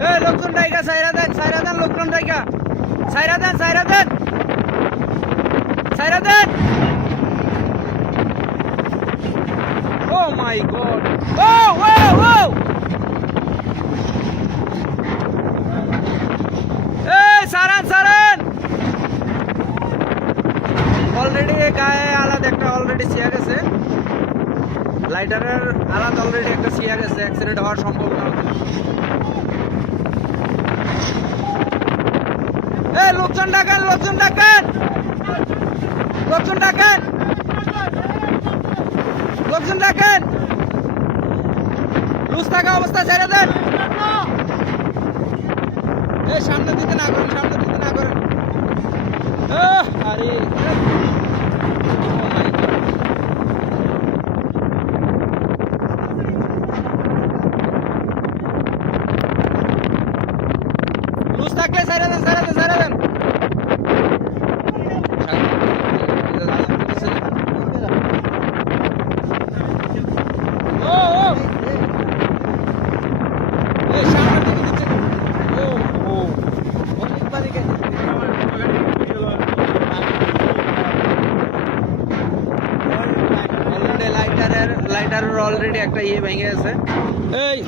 এই লোকজন ডাইকা সাইরা দেন লোকজন ডাইকা সাইরা দেন ও মাই গড ও এই সারান অলরেডি গায়ে আলাদা একটা অলরেডি সিয়া গেছে লাইটারের আলাদা অলরেডি একটা সিয়া গেছে অ্যাক্সিডেন্ট হওয়ার সম্ভাবনা এই লোকজন ডাকেন লুজ থাকা অবস্থা ছেড়ে দেন এই সামনে দিতে না করেন আরে লুজ থাকলে ছেড়ে দেন লাইটারের অলরেডি একটা ইয়ে ভেঙে আছে এই